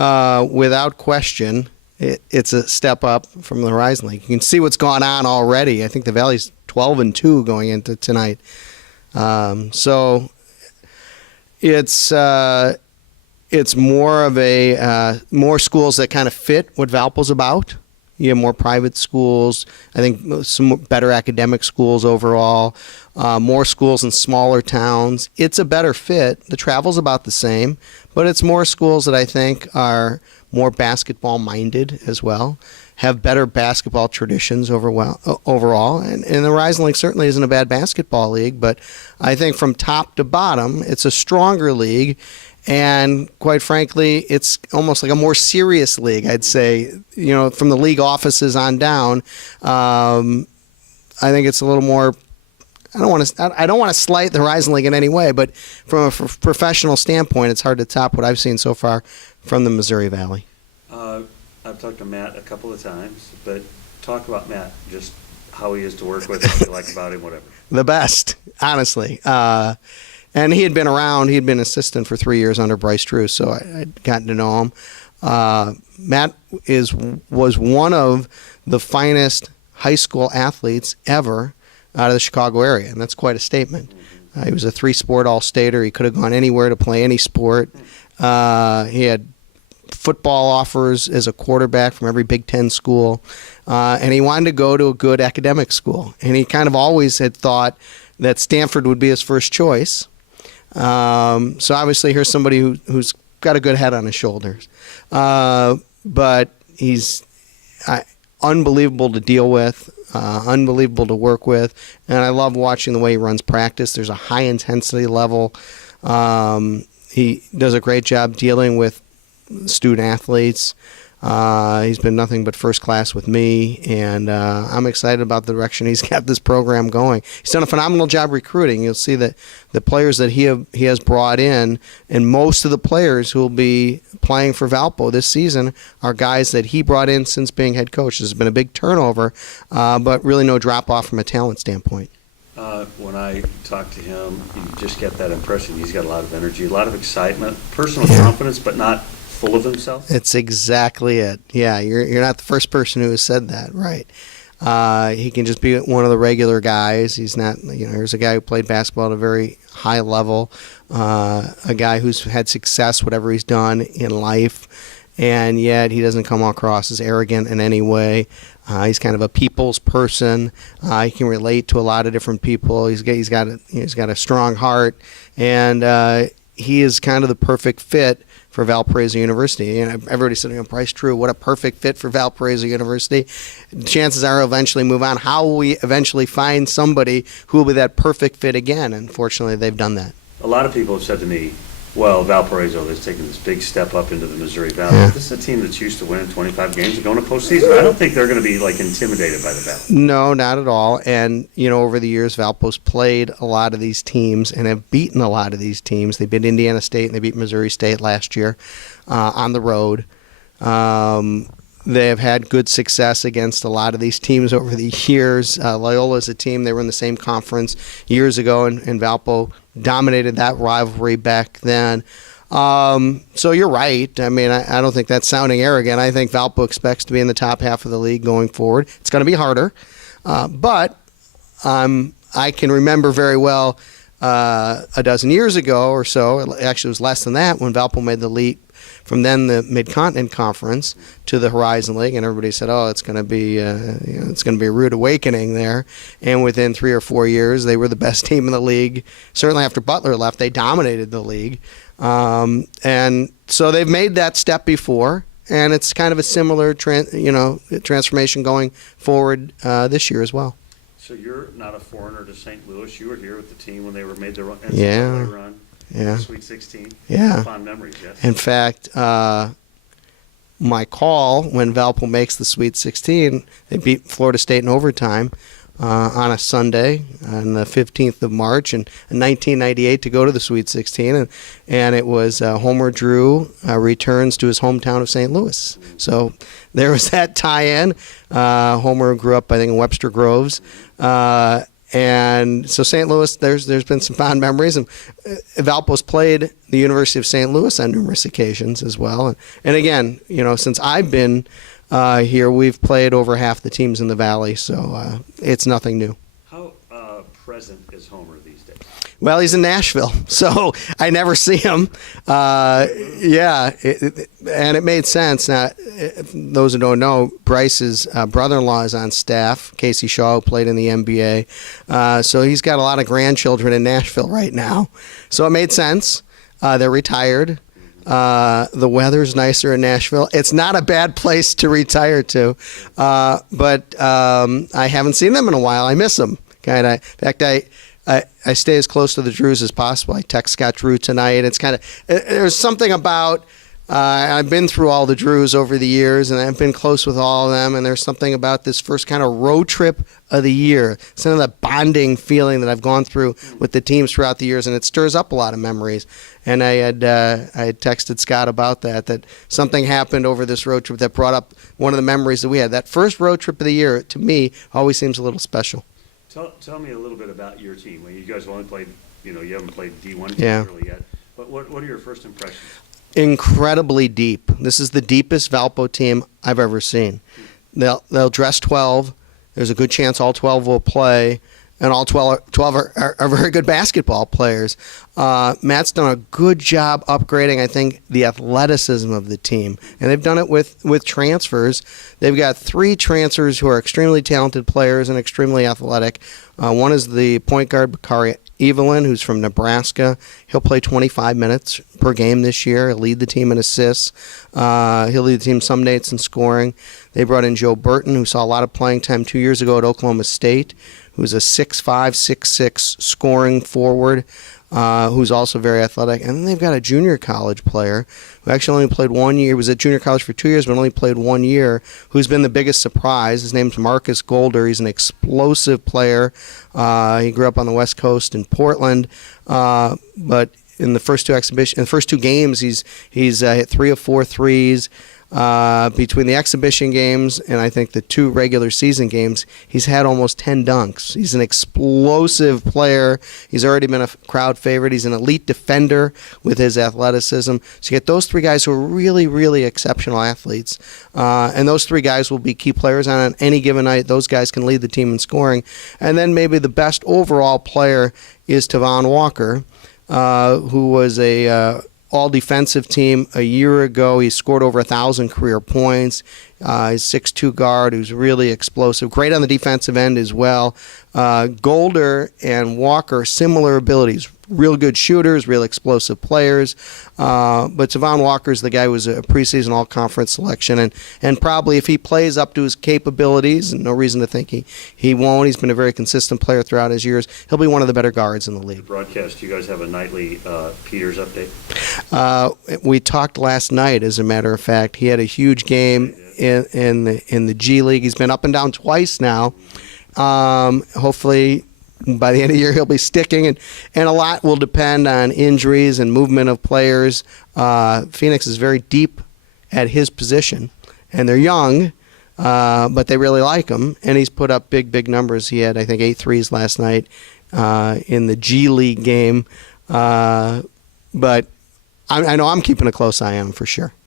without question, it's a step up from the Horizon League. You can see what's gone on already. I think the Valley's 12-2 going into tonight. So it's more of more schools that kind of fit what Valpo's about. You have more private schools. I think some better academic schools overall. More schools in smaller towns. It's a better fit. The travel's about the same, but it's more schools that I think are more basketball-minded as well, have better basketball traditions overall. And the Horizon League certainly isn't a bad basketball league, but I think from top to bottom, it's a stronger league. And quite frankly, it's almost like a more serious league, I'd say. You know, from the league offices on down, I think it's a little more. I don't want to slight the Horizon League in any way, but from a professional standpoint, it's hard to top what I've seen so far from the Missouri Valley. I've talked to Matt a couple of times, but talk about Matt, just how he is to work with, what you like about him, whatever. The best, honestly. And he had been around. He had been assistant for 3 years under Bryce Drew, so I'd gotten to know him. Matt was one of the finest high school athletes ever out of the Chicago area, and that's quite a statement. He was a 3-sport all-stater. He could have gone anywhere to play any sport. He had football offers as a quarterback from every Big Ten school, and he wanted to go to a good academic school. And he kind of always had thought that Stanford would be his first choice. So obviously here's somebody who's got a good head on his shoulders. But he's unbelievable to deal with, unbelievable to work with, and I love watching the way he runs practice. There's a high intensity level. He does a great job dealing with student athletes. He's been nothing but first class with me, and I'm excited about the direction he's got this program going. He's done a phenomenal job recruiting. You'll see that the players that he has brought in, and most of the players who will be playing for Valpo this season are guys that he brought in since being head coach. There's been a big turnover, but really no drop-off from a talent standpoint. When I talk to him, you just get that impression. He's got a lot of energy, a lot of excitement, personal confidence, but not full of himself. It's exactly it. Yeah, you're not the first person who has said that, right? He can just be one of the regular guys. He's not, here's a guy who played basketball at a very high level, a guy who's had success, whatever he's done in life, and yet he doesn't come across as arrogant in any way. He's kind of a people's person. He can relate to a lot of different people. He's got a strong heart, and he is kind of the perfect fit for Valparaiso University. And everybody said, Bryce Drew, what a perfect fit for Valparaiso University. Chances are he'll eventually move on. How will we eventually find somebody who will be that perfect fit again? Unfortunately, they've done that. A lot of people have said to me, well, Valparaiso has taken this big step up into the Missouri Valley. Yeah. This is a team that's used to winning 25 games and going to postseason. I don't think they're going to be intimidated by the Valley. No, not at all. And, over the years, Valpo's played a lot of these teams and have beaten a lot of these teams. They beat Indiana State and they beat Missouri State last year on the road. They have had good success against a lot of these teams over the years. Loyola's a team, they were in the same conference years ago, and Valpo dominated that rivalry back then. So you're right. I mean, I don't think that's sounding arrogant. I think Valpo expects to be in the top half of the league going forward. It's going to be harder, but I can remember very well a dozen years ago or so, actually it was less than that, when Valpo made the leap from then the Mid-Continent Conference to the Horizon League, and everybody said, "Oh, it's going to be a rude awakening there." And within 3 or 4 years, they were the best team in the league. Certainly after Butler left, they dominated the league, and so they've made that step before, and it's kind of a similar transformation going forward this year as well. So you're not a foreigner to St. Louis. You were here with the team when they made their NCAA run. Yeah. Sweet 16. Yeah. Fond memories, yes. In fact, my call when Valpo makes the Sweet 16, they beat Florida State in overtime on a Sunday on the 15th of March in 1998 to go to the Sweet 16. And it was Homer Drew returns to his hometown of St. Louis. So there was that tie-in. Homer grew up, I think, in Webster Groves. And so St. Louis, there's been some fond memories. And Valpo's played the University of St. Louis on numerous occasions as well. And again, since I've been here, we've played over half the teams in the Valley, so it's nothing new. How present is Homer these days? Well, he's in Nashville, so I never see him. And it made sense. Now, those who don't know, Bryce's brother-in-law is on staff, Casey Shaw, who played in the NBA. So he's got a lot of grandchildren in Nashville right now. So it made sense. They're retired. The weather's nicer in Nashville. It's not a bad place to retire to, but I haven't seen them in a while. I miss them. In fact, I stay as close to the Drews as possible. I text Scott Drew tonight. It's there's something about, I've been through all the Drews over the years, and I've been close with all of them, and there's something about this first kind of road trip of the year, some of that bonding feeling that I've gone through with the teams throughout the years, and it stirs up a lot of memories. And I had texted Scott about that something happened over this road trip that brought up one of the memories that we had. That first road trip of the year, to me, always seems a little special. Tell me a little bit about your team. Well, you guys have only played, you haven't played D1 teams really yet. But what are your first impressions? Incredibly deep. This is the deepest Valpo team I've ever seen. They'll dress 12. There's a good chance all 12 will play, and all 12 are very good basketball players. Matt's done a good job upgrading, I think, the athleticism of the team. And they've done it with transfers. They've got 3 transfers who are extremely talented players and extremely athletic. One is the point guard, Bakari Evelyn, who's from Nebraska. He'll play 25 minutes per game this year. He'll lead the team in assists. He'll lead the team some nights in scoring. They brought in Joe Burton, who saw a lot of playing time 2 years ago at Oklahoma State, who's a 6'5", 6'6" scoring forward, who's also very athletic. And then they've got a junior college player who actually only played 1 year. He was at junior college for 2 years, but only played 1 year, who's been the biggest surprise. His name's Marcus Golder. He's an explosive player. He grew up on the West Coast in Portland, but in the first two games, he's hit 3 of 4 threes. Between the exhibition games and I think the 2 regular season games, he's had almost 10 dunks. He's an explosive player. He's already been a crowd favorite. He's an elite defender with his athleticism. So you get those 3 guys who are really, really exceptional athletes. And those 3 guys will be key players on any given night. Those guys can lead the team in scoring. And then maybe the best overall player is Vaughn Walker, who was a all-defensive team a year ago. He scored over 1,000 career points. He's 6'2" guard who's really explosive. Great on the defensive end as well. Golder and Walker, similar abilities. Real good shooters, real explosive players. But Vaughn Walker's the guy who was a preseason all-conference selection. And probably if he plays up to his capabilities, and no reason to think he won't, he's been a very consistent player throughout his years, he'll be one of the better guards in the league. Broadcast, you guys have a nightly Peters update? We talked last night, as a matter of fact. He had a huge game in the G League. He's been up and down twice now. Hopefully by the end of the year he'll be sticking, and a lot will depend on injuries and movement of players. Phoenix is very deep at his position, and they're young, but they really like him, and he's put up big numbers. He had, I think, 8 threes last night in the G League game, but I know I'm keeping a close eye on him for sure.